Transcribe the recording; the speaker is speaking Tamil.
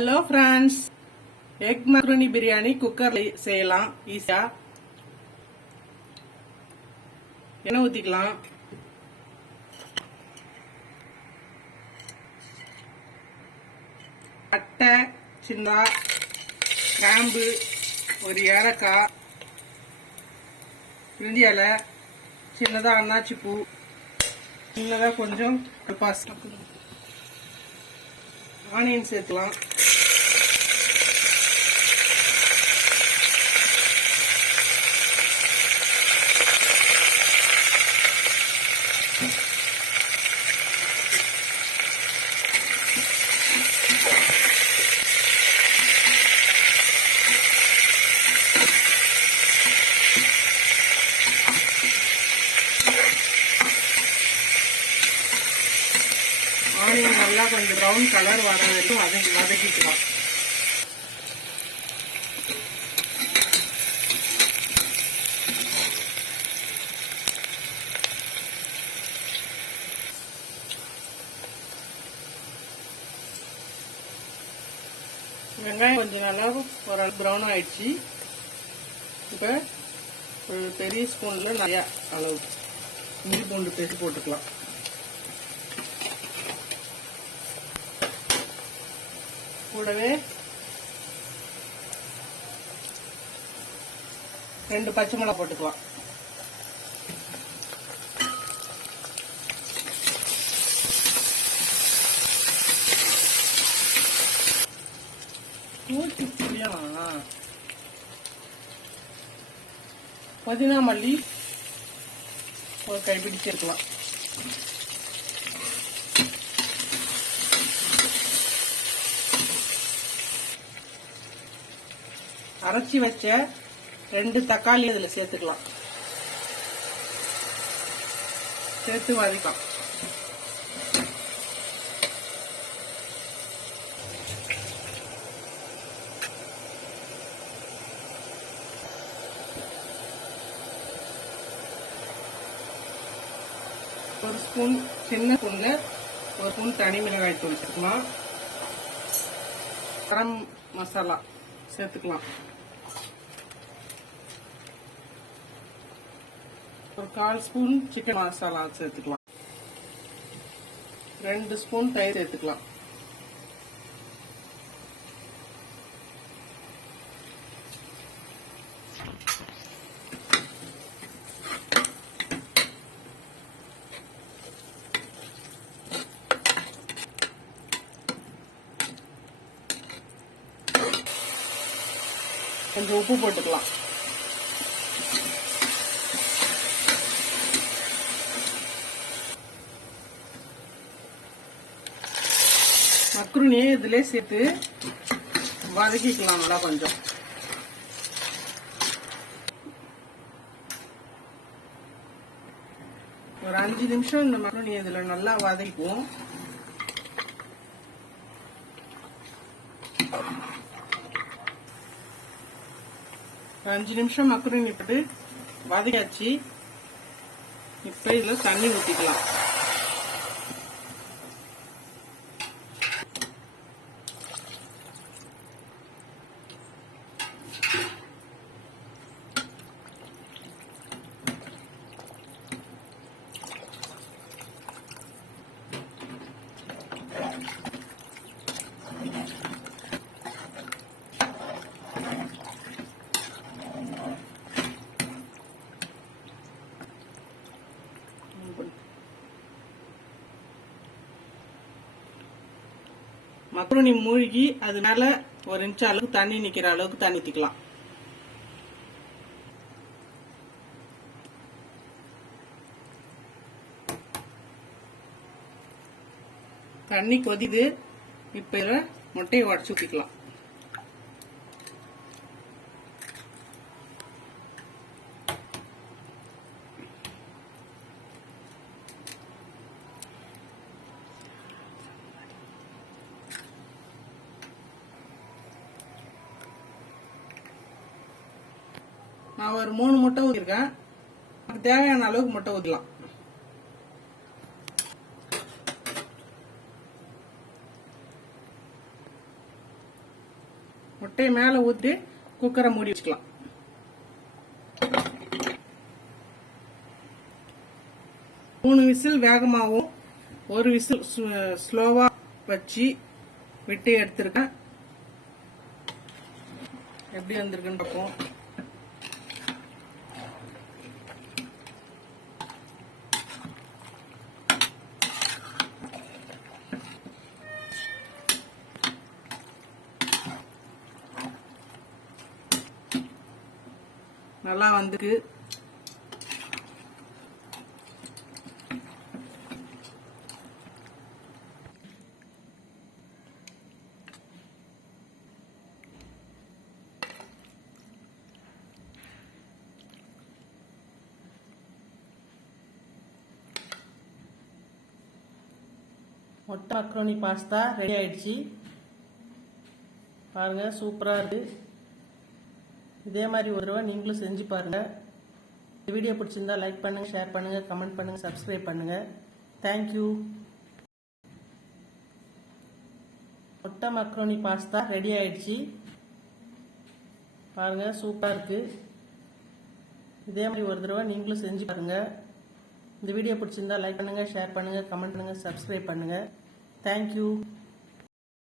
Hello friends egg macaroni biryani குக்கர்ல செய்யலாம். ஈஸியா எண்ணெய் ஊத்திக்கலாம். அட்டை சிந்தா கிராம்பு ஒரு ஏலக்காய் இந்தியாவில் சின்னதாக அன்னாச்சி பூ சின்னதாக கொஞ்சம் பாஸ் ஆனியன் சேர்த்துலாம் ஆனியன் நல்லா கொஞ்சம் ப்ரௌன் கலர் வர வரைக்கும் வதக்கி வதக்கிக்கலாம். வெங்காயம் கொஞ்சம் நல்லா ஒரு ப்ரௌன் ஆயிடுச்சு. இப்போ ஒரு பெரிய ஸ்பூனில் நிறையா அளவு. இஞ்சி பூண்டு பேஸ்ட் போட்டுக்கலாம். கூடவே ரெண்டு பச்சை மிளகா போட்டுக்கலாம் புதினா மல்லி ஒரு கைப்பிடிச்சிருக்கலாம் அரைச்சி வச்ச ரெண்டு தக்காளி இதில் சேர்த்துக்கலாம். சேர்த்து வதக்கலாம். ஒரு ஸ்பூன் சின்ன ஸ்பூன்ல ஒரு ஸ்பூன் தனி மிளகாய் தூள் சேர்த்துக்கலாம். கரம் மசாலா சேர்த்துக்கலாம். ஒரு கால் ஸ்பூன் சிக்கன் மசாலா சேர்த்துக்கலாம். ரெண்டு ஸ்பூன் தயிர் சேர்த்துக்கலாம். கொஞ்சம் உப்பு போட்டுக்கலாம். மக்ருனியே இதுல சேர்த்து வதக்கிக்கலாம் நல்லா கொஞ்சம். ஒரு அஞ்சு நிமிஷம் இந்த மக்ருனி இதுல நல்லா வதக்குவோம் அஞ்சு நிமிஷம் மக்ருனி போட்டு வதக்கியாச்சு. இப்ப இதுல தண்ணி ஊத்திக்கலாம். மக்ரோனி மூழ்கி அது மேல ஒரு இன்ச்சு அளவுக்கு தண்ணி நிக்கிற அளவுக்கு தண்ணி ஊத்திக்கலாம். தண்ணி கொதிது இப்ப இதுல முட்டையை உடச்சு ஊத்திக்கலாம். ஒரு மூணு முட்டை ஊற்றிருக்கேன் நமக்கு தேவையான அளவுக்கு முட்டை ஊற்றலாம் முட்டையை மேலே ஊற்றி குக்கரை மூடி வச்சுக்கலாம். மூணு விசில் வேகமாகவும் ஒரு விசில் ஸ்லோவா வச்சு விட்டு எடுத்திருக்கேன். எப்படி வந்திருக்குன்னு பார்ப்போம். நல்லா வந்துருக்கு. மொட்டை மக்ரோனி பாஸ்தா ரெடி ஆயிடுச்சு. பாருங்க சூப்பராக இருக்குது இதே மாதிரி ஒரு தடவை நீங்களும் செஞ்சு பாருங்க. இந்த வீடியோ பிடிச்சிருந்தா லைக் பண்ணுங்க ஷேர் பண்ணுங்க கமெண்ட் பண்ணுங்க சப்ஸ்கிரைப் பண்ணுங்க. தேங்க்யூ முட்டை மக்ரோனி பாஸ்தா ரெடி ஆயிடுச்சு. பாருங்க சூப்பராக இருக்கு. இதே மாதிரி ஒரு தடவை நீங்களும் செஞ்சு பாருங்க. இந்த வீடியோ பிடிச்சிருந்தா லைக் பண்ணுங்க ஷேர் பண்ணுங்க கமெண்ட் பண்ணுங்க சப்ஸ்கிரைப் பண்ணுங்க. தேங்க்யூ